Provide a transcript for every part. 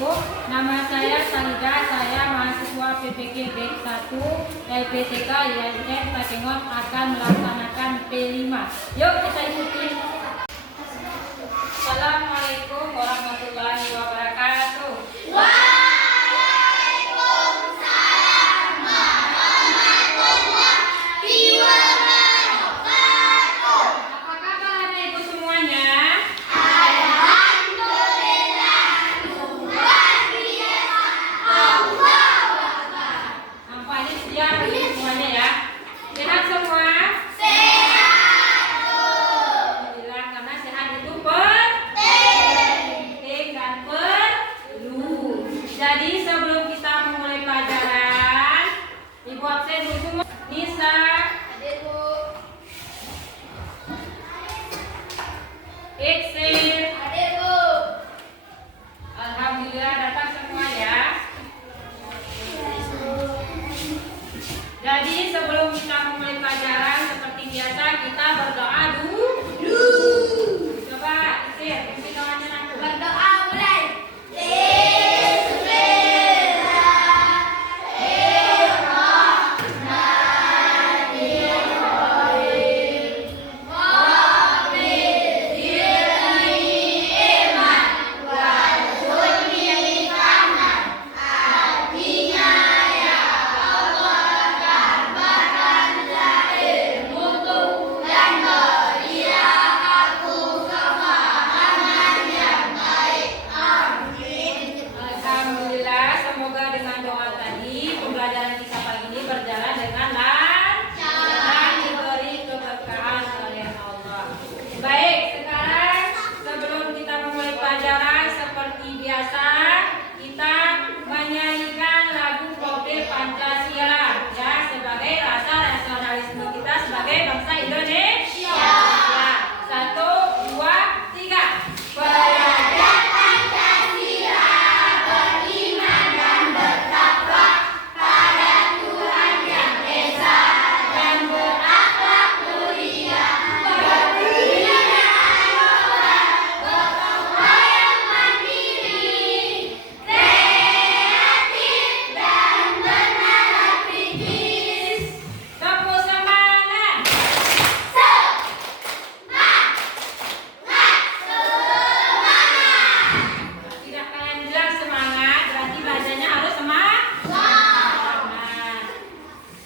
Assalamualaikum. Nama saya Salida, saya mahasiswa PPG Bank 1 LPTK IAIN Takengon akan melaksanakan P5. Yuk kita ikuti. Assalamualaikum warahmatullahi wabarakatuh. Jadi sebelum kita memulai pelajaran, Ibu absen dulu semua. Nisa, Adekku, Iksir, Adekku. Alhamdulillah datang semua ya. Jadi sebelum kita memulai pelajaran seperti biasa kita berdoa dulu. Coba Iksir, pimpin doanya nanti. Berdoa mulai. Pembelajaran kita pagi ini berjalan dengan lancar dan diberi keberkahan oleh Allah. Baik, sekarang sebelum kita memulai pelajaran seperti biasa, kita menyanyikan lagu Profil Pancasila ya, sebagai rasa nasionalisme kita sebagai bangsa Indonesia. Ya, 1, 2, 3. Belajar Pancasila, beriman dan bertakwa pada Tuhan Yang Esa dan berakhlak mulia, berwirausaha, gotong royong mandiri, kreatif dan bernalar kritis. Tepuk semangat. Tidak kalian bilang semangat, berarti bacanya harus semangat.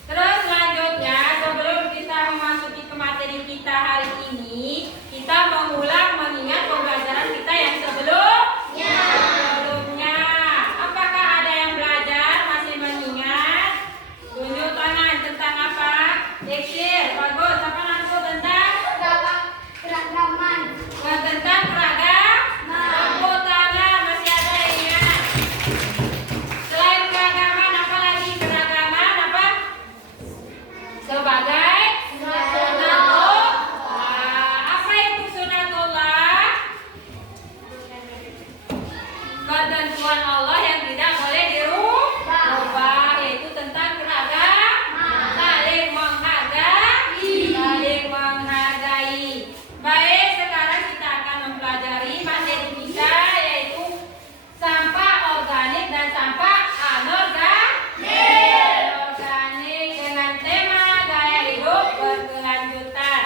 Terus selanjutnya, sebelum kita memasuki ke materi kita hari ini, kita mengulang mengingat pembelajaran kita yang sebelumnya. Apakah ada yang belajar masih mengingat? Tunjuk tangan tentang apa? Iksir, bagus. Apa aku tentang? Keragaman. Tentang keragaman. Tepuk tangan, masih ada yang ingat? Selain keragaman, apa lagi? Keragaman apa? Sebagai sunatullah. Apa itu sunatullah? Ketentuan Allah yang tidak boleh dirubah, yaitu tentang keragaman, saling menghargai. Baik, sekarang kita akan mempelajari materi kita, yaitu sampah organik dan sampah anorganik. Organik dengan tema gaya hidup berkelanjutan.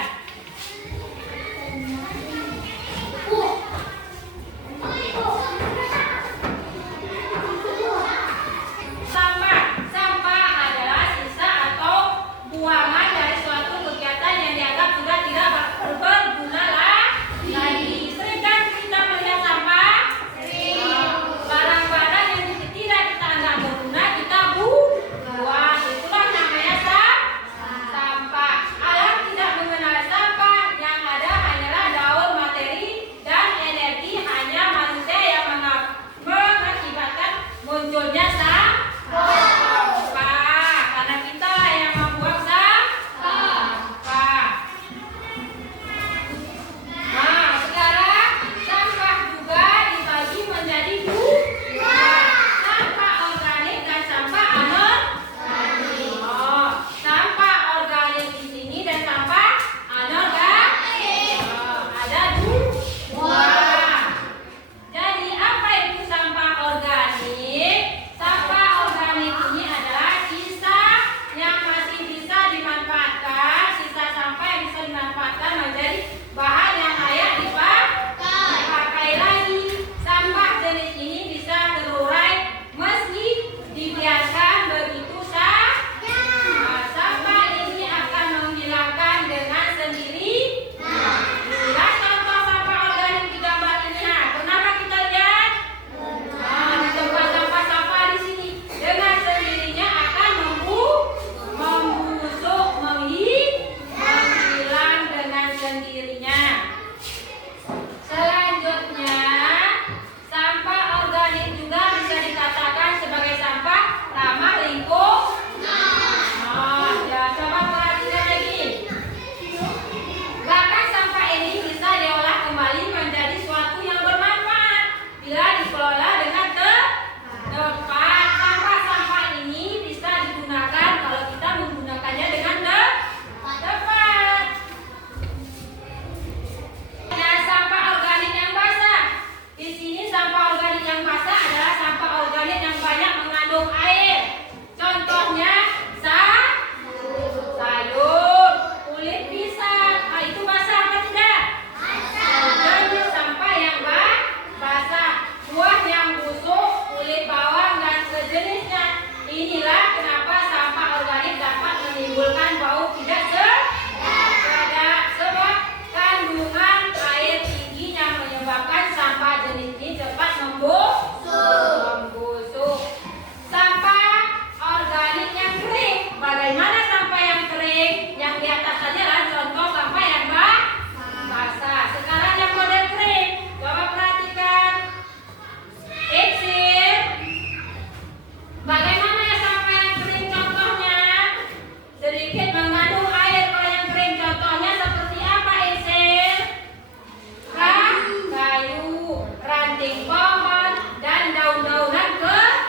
ranting pohon, dan daun-daunan kering.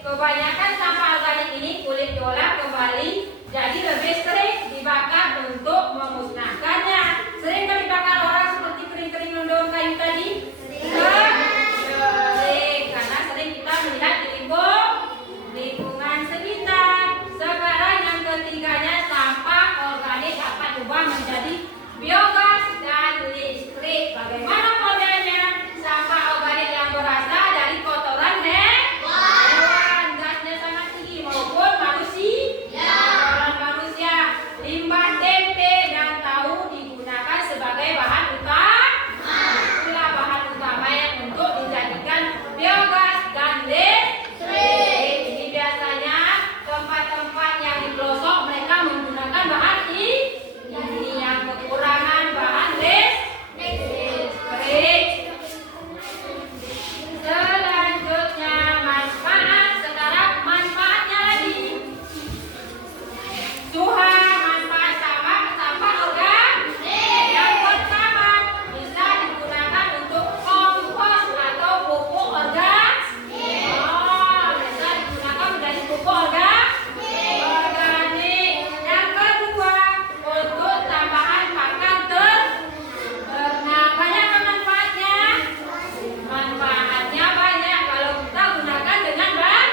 Kebanyakan sampah organik ini kulit diolah kembali jadi lebih sering dibakar untuk memusnahkannya. Sering kali dibakar orang seperti kering-kering daun kayu tadi? Sering, karena sering kita melihat di lingkungan sekitar. Sekarang yang ketiganya, sampah organik dapat diubah menjadi biogas dan listrik. Bagaimana modelnya? Sampah organik yang berasal dari kotoran hewan, gasnya sangat tinggi, maupun manusia. Kotoran manusia, limbah tempe dan tahu digunakan sebagai bahan utama. Itulah bahan utama yang untuk dijadikan biogas dan listrik. Ini biasanya tempat-tempat yang di pelosok mereka menggunakan bahan ini yang kekurangan bahan listrik. Selanjutnya manfaat. Sekarang manfaatnya lagi. Suha, manfaat sampah organik. Yang pertama, bisa digunakan untuk kompos atau pupuk organik. Bisa digunakan menjadi pupuk organik. Yang kedua, untuk tambahan pakan ternak. Banyak manfaatnya. Manfaatnya banyak kalau kita gunakan dengan baik.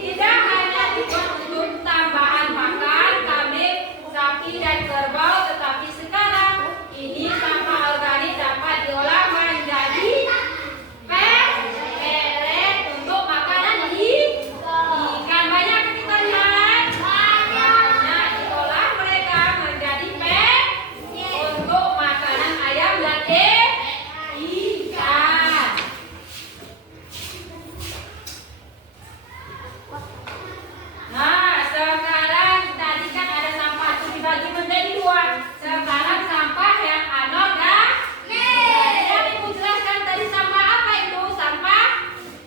Tidak hanya dibuat untuk tambahan pakan kambing, sapi dan kerbau, tetapi sekarang ini sampah organik dapat diolah menjadi pelet untuk makanan ikan. Banyak kita lihat, banyak diolah mereka menjadi pelet untuk makanan ayam dan ikan. Nah, sekarang tadi kan ada sampah itu dibagi menjadi dua. Sekarang sampah yang anorganik. Jadi Ibu jelaskan tadi sampah apa itu? Sampah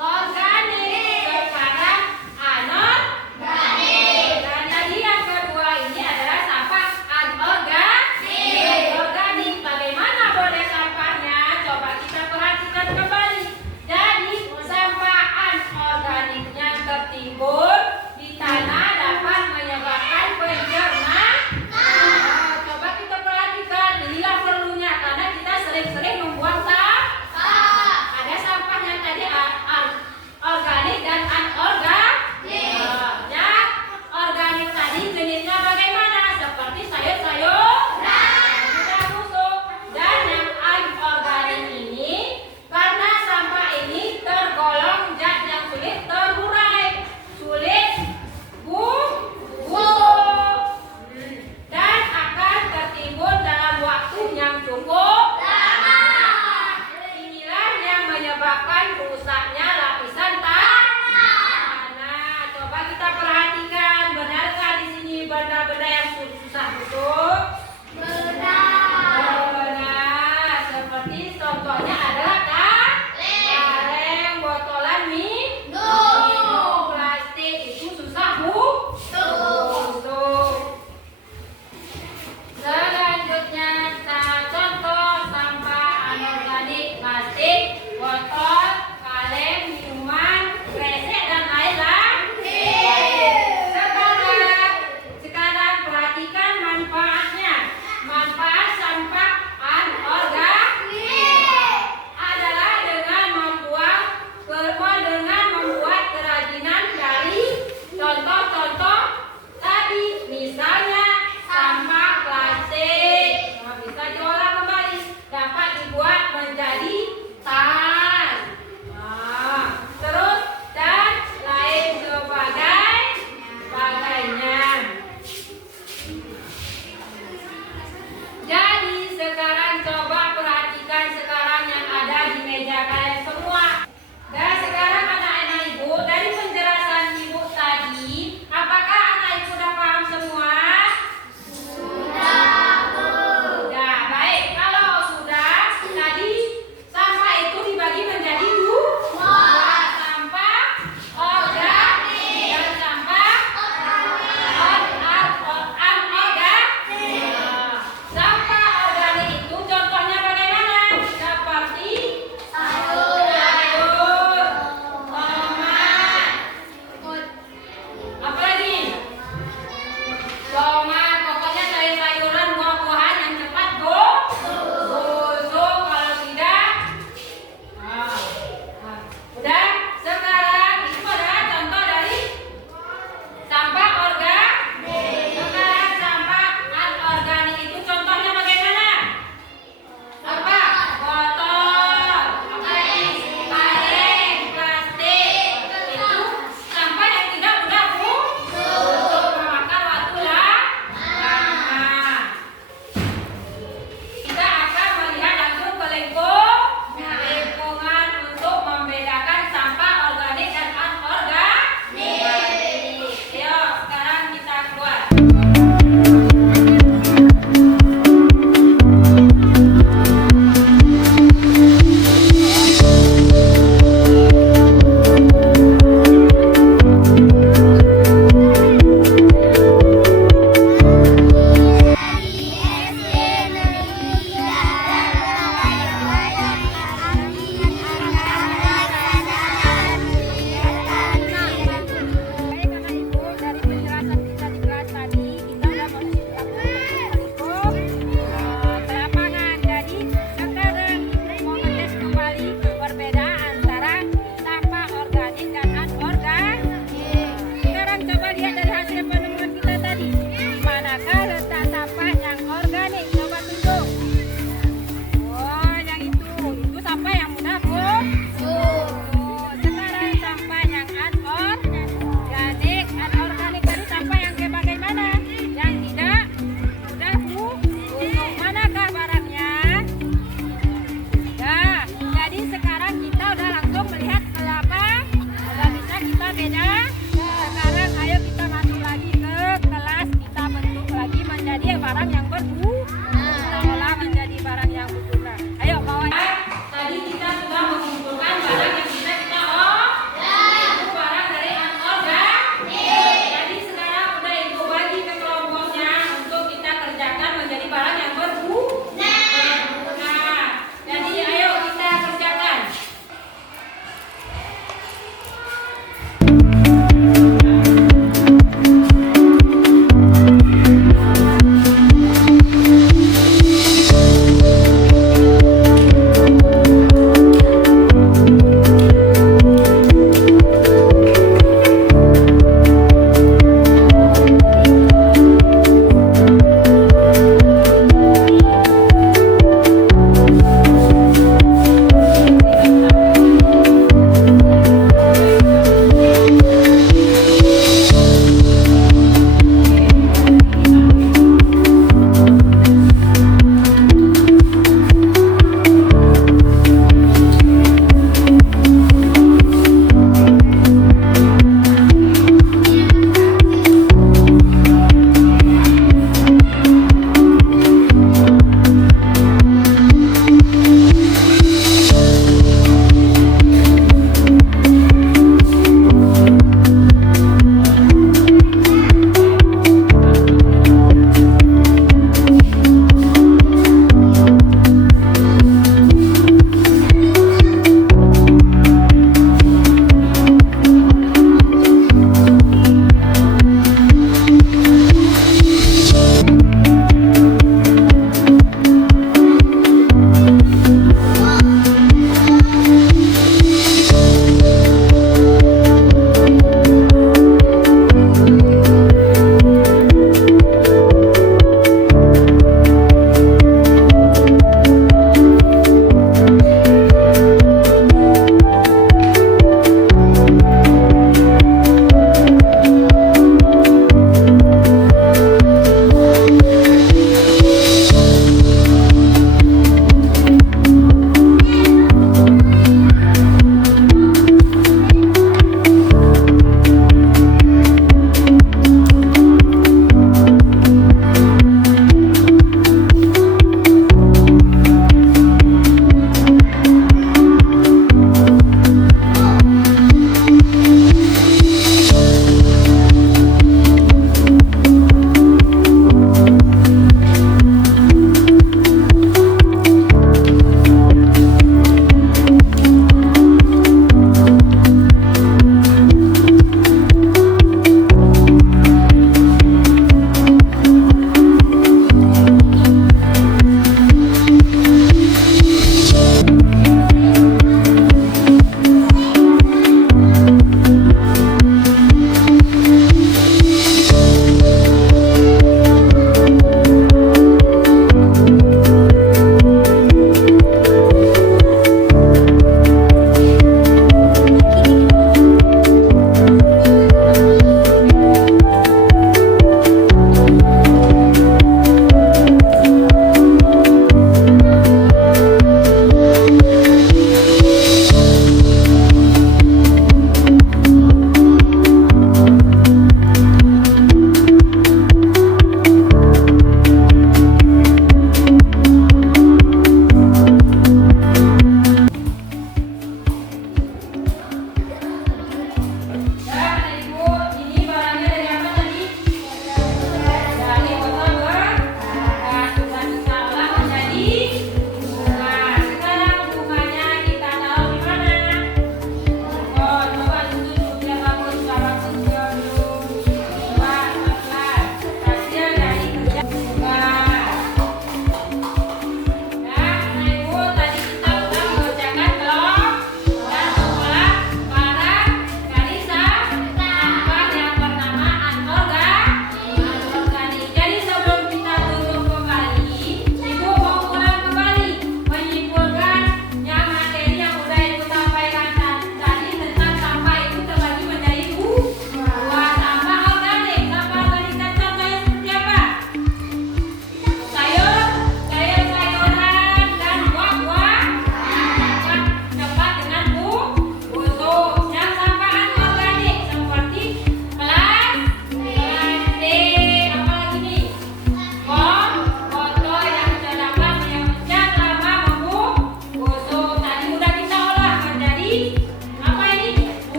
organik. Sekarang anorganik. Dan tadi yang kedua ini adalah sampah anorganik. Organik. Bagaimana boleh sampahnya? Coba kita perhatikan kembali. Jadi sampah anorganiknya tertimbun di tanah dapat menyebabkan pencernaan. Coba kita perhatikan, inilah perlunya karena kita sering-sering membuang sampah. Ada sampahnya tadi organik dan anorganik. Yang organik tadi jenisnya bagaimana? Seperti sayur-sayuran, mudah busuk. Dan yang anorganik ini karena sampah ini tergolong zat yang sulit terurai, sulit busuk, dan akan tertimbun dalam waktu yang cukup lama. Inilah yang menyebabkan rusaknya lapisan tanah. Nah, coba kita perhatikan, benarkah di sini benda-benda yang susah busuk? Benar. Seperti contohnya adalah kaleng, botolan minum, plastik itu susah busuk. Selanjutnya contoh sampah anorganik, plastik, botol